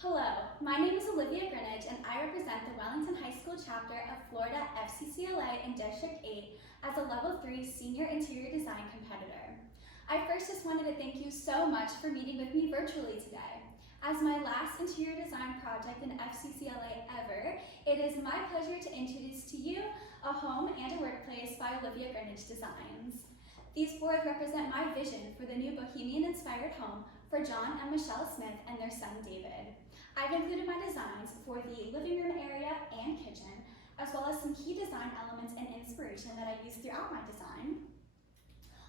Hello, my name is Olivia Grinage and I represent the Wellington High School chapter of Florida FCCLA in District 8 as a Level 3 Senior Interior Design competitor. I first just wanted to thank you so much for meeting with me virtually today. As my last interior design project in FCCLA ever, it is my pleasure to introduce to you A Home and a Workplace by Olivia Grinage Designs. These boards represent my vision for the new bohemian-inspired home for John and Michelle Smith and their son David. I've included my designs for the living room area and kitchen, as well as some key design elements and inspiration that I used throughout my design,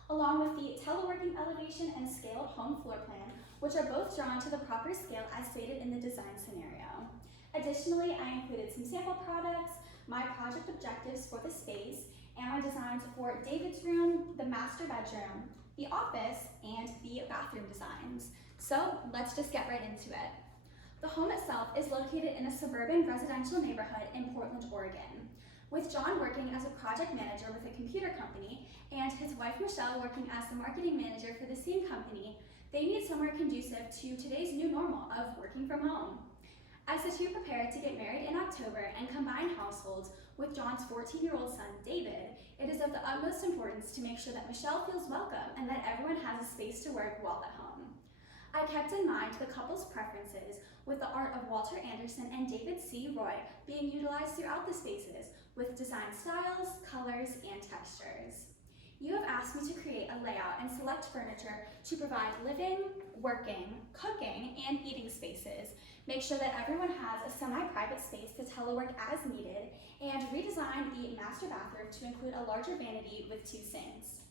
along with the teleworking elevation and scaled home floor plan, which are both drawn to the proper scale as stated in the design scenario. Additionally, I included some sample products, my project objectives for the space, and my designs for David's room, the master bedroom, the office, and the bathroom designs. So let's just get right into it. The home itself is located in a suburban residential neighborhood in Portland, Oregon. With John working as a project manager with a computer company and his wife Michelle working as the marketing manager for the same company, they need somewhere conducive to today's new normal of working from home. As the two prepare to get married in October and combine households with John's 14-year-old son, David, it is of the utmost importance to make sure that Michelle feels welcome and that everyone has a space to work while at home. I kept in mind the couple's preferences with the art of Walter Anderson and David C. Roy being utilized throughout the spaces with design styles, colors, and textures. You have asked me to create a layout and select furniture to provide living, working, cooking, and eating spaces, make sure that everyone has a semi-private space to telework as needed, and redesign the master bathroom to include a larger vanity with 2 sinks.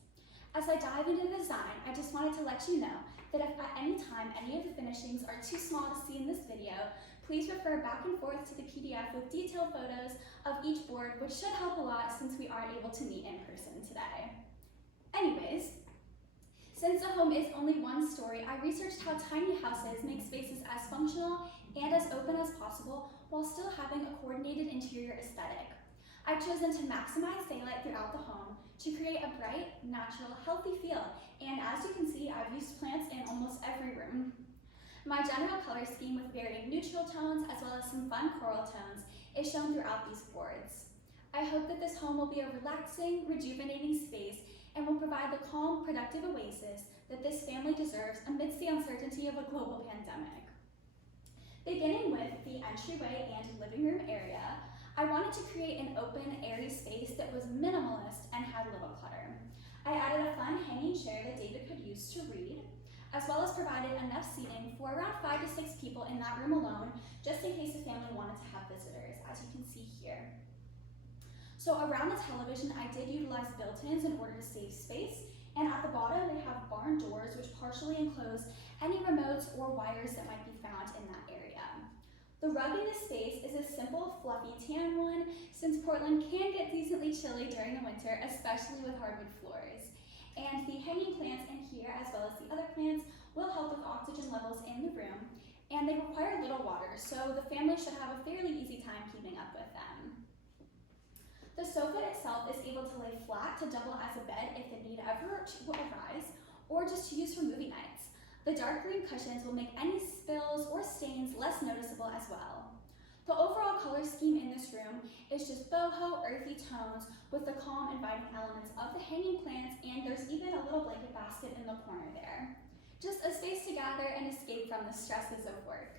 As I dive into the design, I just wanted to let you know that if at any time any of the finishings are too small to see in this video, please refer back and forth to the PDF with detailed photos of each board, which should help a lot since we aren't able to meet in person today. Anyways, since the home is only 1 story, I researched how tiny houses make spaces as functional and as open as possible while still having a coordinated interior aesthetic. I've chosen to maximize daylight throughout the home to create a bright, natural, healthy feel, and as you can see, I've used plants in almost every room. My general color scheme with varying neutral tones as well as some fun coral tones is shown throughout these boards. I hope that this home will be a relaxing, rejuvenating space and will provide the calm, productive oasis that this family deserves amidst the uncertainty of a global pandemic. Beginning with the entryway and living room area, I wanted to create an open, airy space that was minimalist and had little clutter. I added a fun hanging chair that David could use to read, as well as provided enough seating for around 5 to 6 people in that room alone, just in case the family wanted to have visitors, as you can see here. So around the television, I did utilize built-ins in order to save space, and at the bottom they have barn doors which partially enclose any remotes or wires that might be found in that area. The rug in this space is a simple, fluffy tan one, since Portland can get decently chilly during the winter, especially with hardwood floors. And the hanging plants in here, as well as the other plants, will help with oxygen levels in the room, and they require little water, so the family should have a fairly easy time keeping up with them. The sofa itself is able to lay flat to double as a bed if the need ever will arise, or just to use for movie nights. The dark green cushions will make any spills or stains less noticeable as well. The overall color scheme in this room is just boho, earthy tones with the calm, inviting elements of the hanging plants, and there's even a little blanket basket in the corner there. Just a space to gather and escape from the stresses of work.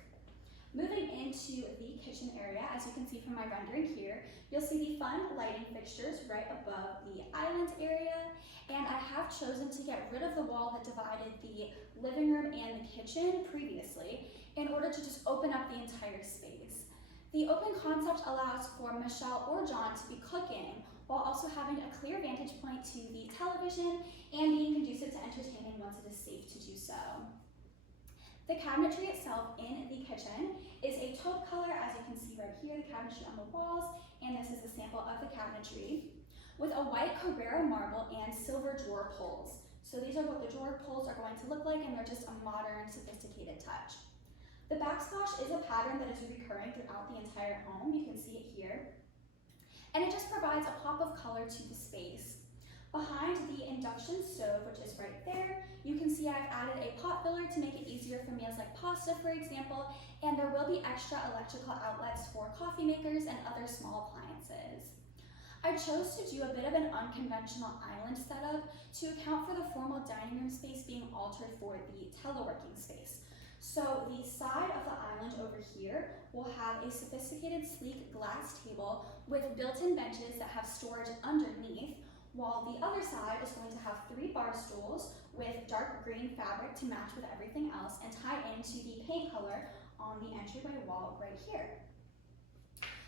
Moving into the kitchen area, as you can see from my rendering here, you'll see the fun lighting fixtures right above the island area, and I have chosen to get rid of the wall that divided the living room and the kitchen previously in order to just open up the entire space. The open concept allows for Michelle or John to be cooking while also having a clear vantage point to the television and being conducive to entertaining once it is safe to do so. The cabinetry itself in the kitchen is a taupe color, as you can see right here, the cabinetry on the walls, and this is a sample of the cabinetry, with a white Carrara marble and silver drawer pulls. So these are what the drawer pulls are going to look like, and they're just a modern, sophisticated touch. The backsplash is a pattern that is recurring throughout the entire home. You can see it here. And it just provides a pop of color to the space. Behind the induction stove, which is right there, you can see I've added a pot filler to make it easier for meals like pasta, for example, and there will be extra electrical outlets for coffee makers and other small appliances. I chose to do a bit of an unconventional island setup to account for the formal dining room space being altered for the teleworking space. So the side of the island over here will have a sophisticated, sleek glass table with built-in benches that have storage underneath, while the other side is going to have 3 bar stools with dark green fabric to match with everything else and tie into the paint color on the entryway wall right here.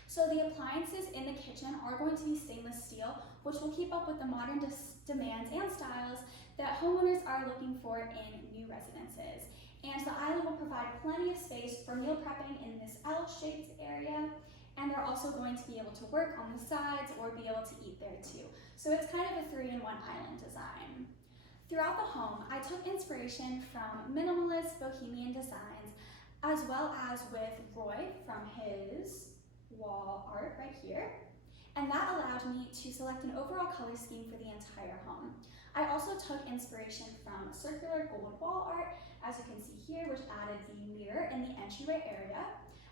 So the appliances in the kitchen are going to be stainless steel, which will keep up with the modern demands and styles that homeowners are looking for in new residences. And the island will provide plenty of space for meal prepping in this L-shaped area, and they're also going to be able to work on the sides or be able to eat there too. So it's kind of a 3-in-1 island design. Throughout the home, I took inspiration from minimalist bohemian designs, as well as with Roy from his wall art right here, and that allowed me to select an overall color scheme for the entire home. I also took inspiration from circular gold wall art, as you can see here, which added the mirror in the entryway area,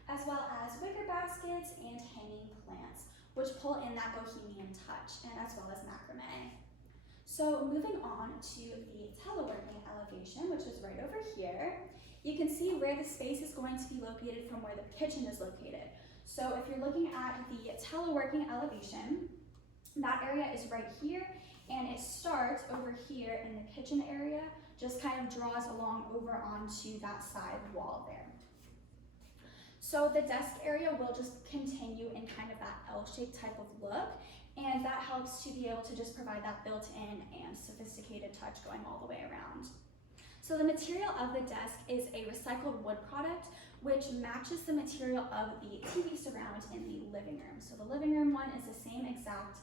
as well as wicker baskets and hanging plants, which pull in that bohemian touch, and as well as macrame. So moving on to the teleworking elevation, which is right over here, you can see where the space is going to be located from where the kitchen is located. So if you're looking at the teleworking elevation, that area is right here, and it starts over here in the kitchen area, just kind of draws along over onto that side wall there. So the desk area will just continue in kind of that L-shaped type of look, and that helps to be able to just provide that built-in and sophisticated touch going all the way around. So the material of the desk is a recycled wood product, which matches the material of the TV surround in the living room. So the living room one is the same exact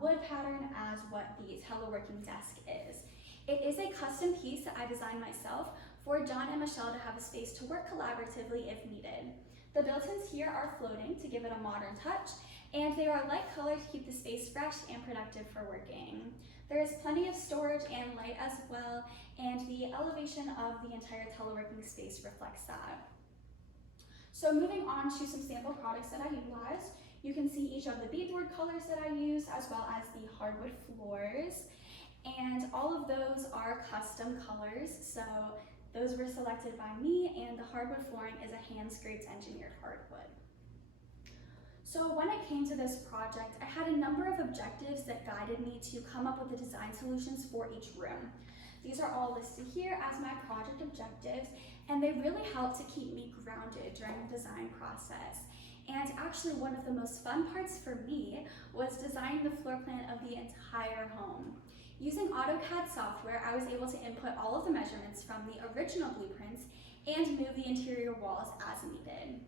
wood pattern as what the teleworking desk is. It is a custom piece that I designed myself for John and Michelle to have a space to work collaboratively if needed. The built-ins here are floating to give it a modern touch, and they are light color to keep the space fresh and productive for working. There is plenty of storage and light as well, and the elevation of the entire teleworking space reflects that. So moving on to some sample products that I utilized, you can see each of the beadboard colors that I used, as well as the hardwood floors, and all of those are custom colors, so those were selected by me, and the hardwood flooring is a hand-scraped engineered hardwood. So when it came to this project, I had a number of objectives that guided me to come up with the design solutions for each room. These are all listed here as my project objectives, and they really help to keep me grounded during the design process. And actually one of the most fun parts for me was designing the floor plan of the entire home. Using AutoCAD software, I was able to input all of the measurements from the original blueprints and move the interior walls as needed.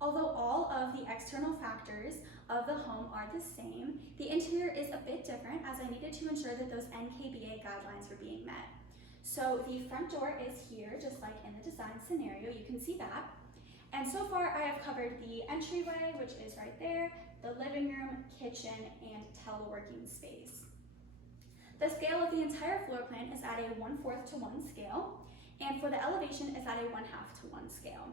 Although all of the external factors of the home are the same, the interior is a bit different as I needed to ensure that those NKBA guidelines were being met. So the front door is here, just like in the design scenario, you can see that. And so far I have covered the entryway, which is right there, the living room, kitchen, and teleworking space. The scale of the entire floor plan is at a 1/4 to 1 scale, and for the elevation is at a 1/2 to 1 scale.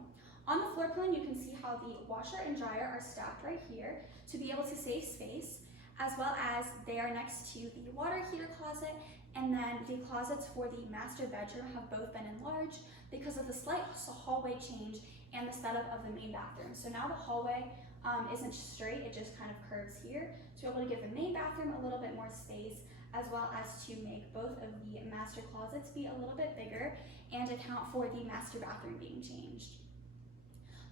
On the floor plan, you can see how the washer and dryer are stacked right here to be able to save space, as well as they are next to the water heater closet, and then the closets for the master bedroom have both been enlarged because of the slight hallway change and the setup of the main bathroom. So now the hallway isn't straight, it just kind of curves here to be able to give the main bathroom a little bit more space, as well as to make both of the master closets be a little bit bigger and account for the master bathroom being changed.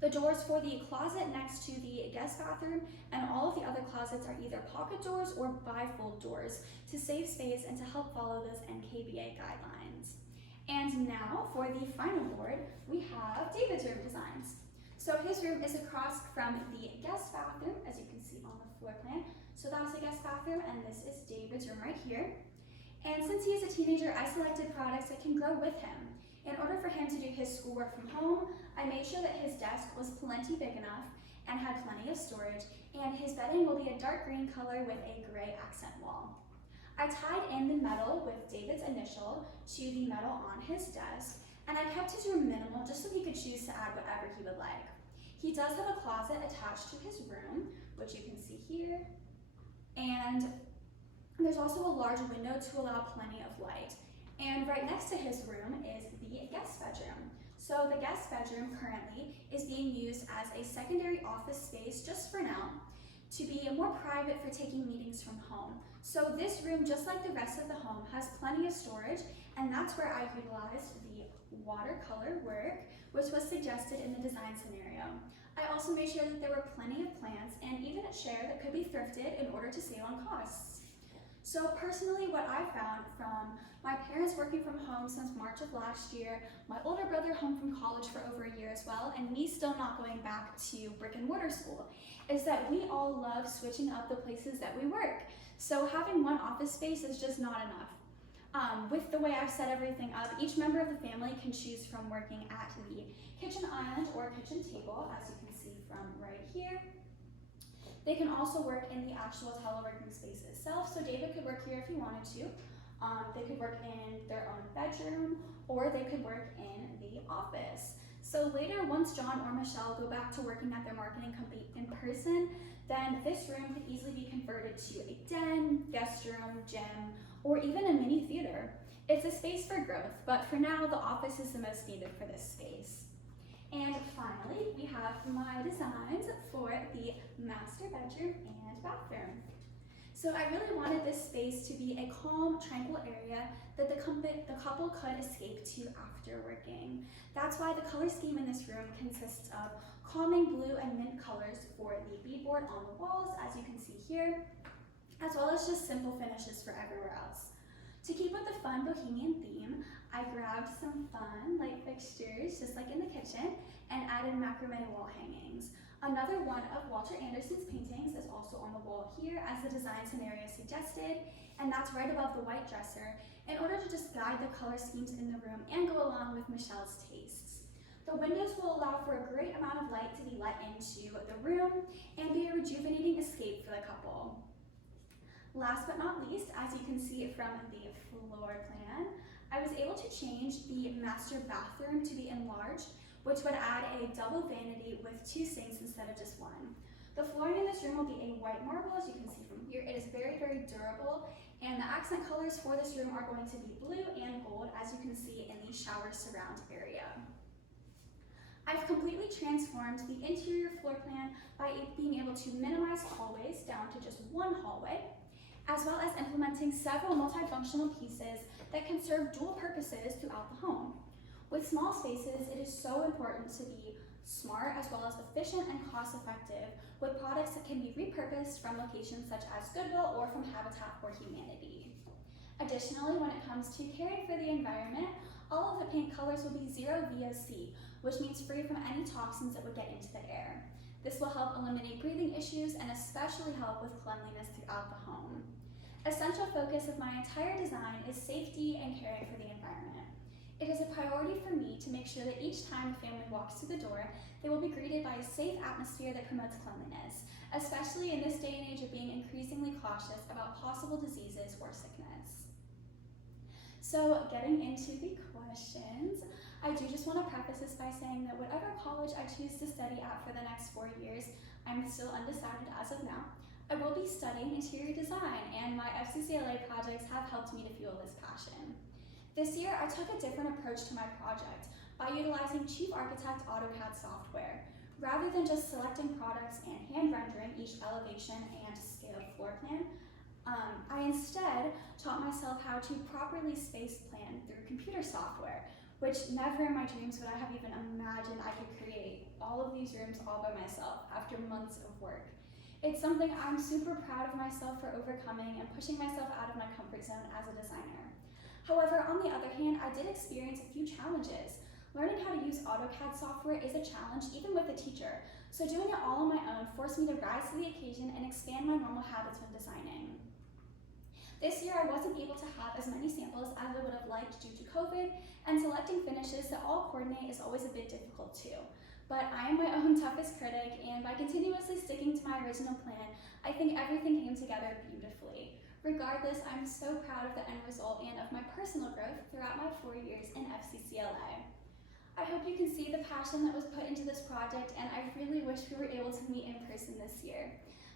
The doors for the closet next to the guest bathroom and all of the other closets are either pocket doors or bifold doors to save space and to help follow those NKBA guidelines. And now for the final board, we have David's room designs. So his room is across from the guest bathroom, as you can see on the floor plan. So that is the guest bathroom, and this is David's room right here. And since he is a teenager, I selected products that can grow with him. In order for him to do his schoolwork from home, I made sure that his desk was plenty big enough and had plenty of storage, and his bedding will be a dark green color with a gray accent wall. I tied in the metal with David's initial to the metal on his desk, and I kept his room minimal just so he could choose to add whatever he would like. He does have a closet attached to his room, which you can see here, and there's also a large window to allow plenty of light. And right next to his room is the guest bedroom. So the guest bedroom currently is being used as a secondary office space just for now to be more private for taking meetings from home. So this room, just like the rest of the home, has plenty of storage, and that's where I utilized the watercolor work, which was suggested in the design scenario. I also made sure that there were plenty of plants and even a chair that could be thrifted in order to save on costs. So personally, what I found from my parents working from home since March of last year, my older brother home from college for over a year as well, and me still not going back to brick and mortar school, is that we all love switching up the places that we work. So having one office space is just not enough. With the way I've set everything up, each member of the family can choose from working at the kitchen island or kitchen table, as you can see from right here. They can also work in the actual teleworking space itself. So David could work here if he wanted to. They could work in their own bedroom, or they could work in the office. So later, once John or Michelle go back to working at their marketing company in person, then this room could easily be converted to a den, guest room, gym, or even a mini theater. It's a space for growth, but for now, the office is the most needed for this space. And finally, we have my designs for the master bedroom and bathroom. So I really wanted this space to be a calm, tranquil area that the couple could escape to after working. That's why the color scheme in this room consists of calming blue and mint colors for the beadboard on the walls, as you can see here, as well as just simple finishes for everywhere else. To keep with the fun bohemian theme, I grabbed some fun light fixtures, just like in the kitchen, and added macrame wall hangings. Another one of Walter Anderson's paintings is also on the wall here, as the design scenario suggested, and that's right above the white dresser, in order to just guide the color schemes in the room and go along with Michelle's tastes. The windows will allow for a great amount of light to be let into the room and be a rejuvenating escape for the couple. Last but not least, as you can see from the floor plan, I was able to change the master bathroom to be enlarged, which would add a double vanity with 2 sinks instead of just one. The flooring in this room will be a white marble, as you can see from here. It is very, very durable, and the accent colors for this room are going to be blue and gold, as you can see in the shower surround area. I've completely transformed the interior floor plan by being able to minimize hallways down to just one hallway, as well as implementing several multifunctional pieces that can serve dual purposes throughout the home. With small spaces, it is so important to be smart as well as efficient and cost-effective with products that can be repurposed from locations such as Goodwill or from Habitat for Humanity. Additionally, when it comes to caring for the environment, all of the paint colors will be zero VOC, which means free from any toxins that would get into the air. This will help eliminate breathing issues and especially help with cleanliness throughout the home. Essential focus of my entire design is safety and caring for the environment. It is a priority for me to make sure that each time the family walks through the door, they will be greeted by a safe atmosphere that promotes cleanliness, especially in this day and age of being increasingly cautious about possible diseases or sickness. So getting into the questions, I do just want to preface this by saying that whatever college I choose to study at for the next 4 years, I'm still undecided as of now. I will be studying interior design, and my FCCLA projects have helped me to fuel this passion. This year, I took a different approach to my project by utilizing Chief Architect AutoCAD software. Rather than just selecting products and hand rendering each elevation and scaled floor plan, I instead taught myself how to properly space plan through computer software, which never in my dreams would I have even imagined I could create all of these rooms all by myself after months of work. It's something I'm super proud of myself for overcoming and pushing myself out of my comfort zone as a designer. However, on the other hand, I did experience a few challenges. Learning how to use AutoCAD software is a challenge even with a teacher, so doing it all on my own forced me to rise to the occasion and expand my normal habits when designing. This year, I wasn't able to have as many samples as I would have liked due to COVID, and selecting finishes that all coordinate is always a bit difficult too. But I am my own toughest critic, and by continuously sticking to my original plan, I think everything came together beautifully. Regardless, I'm so proud of the end result and of my personal growth throughout my 4 years in FCCLA. I hope you can see the passion that was put into this project, and I really wish we were able to meet in person this year.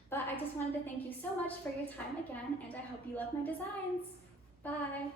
But I just wanted to thank you so much for your time again, and I hope you love my designs. Bye!